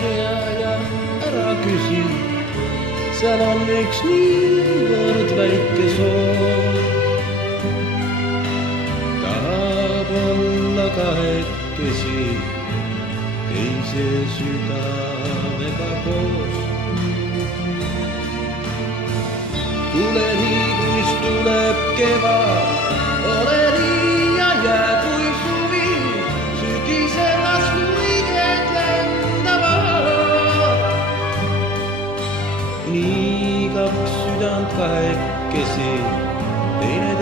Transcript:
hea ja ära küsi. Seal on üks niivõrd väike soov. Tahab olla kahekesi teise südamega koos. Tule nii, kuis tuleb kevad, ole nii ja jää kui suvi, sügisemas muiged lendavad. Nii kaks südant kahekesi, teine